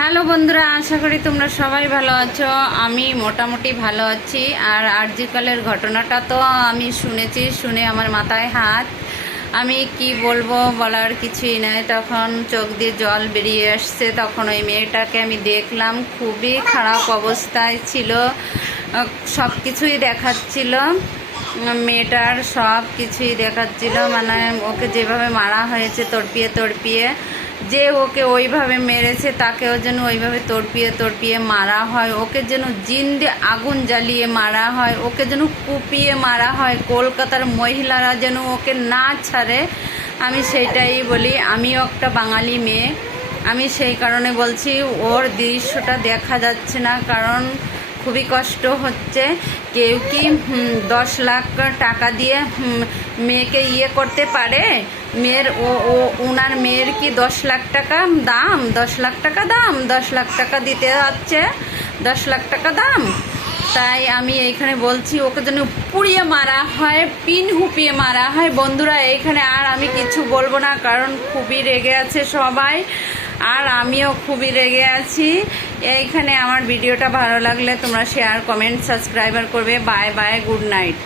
Hello বন্ধুরা, আশা করি তোমরা সবাই ভালো আছো। আমি মোটামুটি ভালো আছি। আর আরজিকালের ঘটনাটা তো আমি শুনেছি, শুনে আমার মাথায় হাত। আমি কি বলবো, বলার কিছুই নাই। তখন চোখ দিয়ে জল বেরিয়ে আসছে। তখন ওই মেয়েটাকে আমি দেখলাম, খুবই খারাপ অবস্থায় ছিল। সব কিছুই দেখাচ্ছিল, মেয়েটার সব কিছুই দেখাচ্ছিল। মানে ওকে যেভাবে মারা হয়েছে তড়পিয়ে তড়পিয়ে, যে ওকে ওইভাবে মেরেছে তাকেও যেন ওইভাবে তড়পিয়ে তড়পিয়ে মারা হয়। ওকে যেন জিন্দে আগুন জ্বালিয়ে মারা হয়, ওকে যেন কুপিয়ে মারা হয়। কলকাতার মহিলারা যেন ওকে না ছাড়ে। আমি সেইটাই বলি। আমিও একটা বাঙালি মেয়ে, আমি সেই কারণে বলছি ওর দৃশ্যটা দেখা যাচ্ছে না, কারণ খুবই কষ্ট হচ্ছে। কেউ কি 10 লাখ টাকা দিয়ে মেয়েকে করতে পারে? মেয়ের ওনার মেয়ের কি 10 লাখ টাকা দাম? 10 লাখ টাকা দাম, 10 লাখ টাকা দিতে যাচ্ছে, 10 লাখ টাকা দাম। তাই আমি এইখানে বলছি ওকে যেন পুড়িয়ে মারা হয়, পিন হুপিয়ে মারা হয়। বন্ধুরা, এইখানে আর আমি কিছু বলবো না, কারণ খুবই রেগে আছে সবাই, আর আমিও খুবই রেগে আছি। এইখানে আমার ভিডিওটা ভালো লাগলে তোমরা শেয়ার, কমেন্ট, সাবস্ক্রাইবার করবে। Bye bye, good night.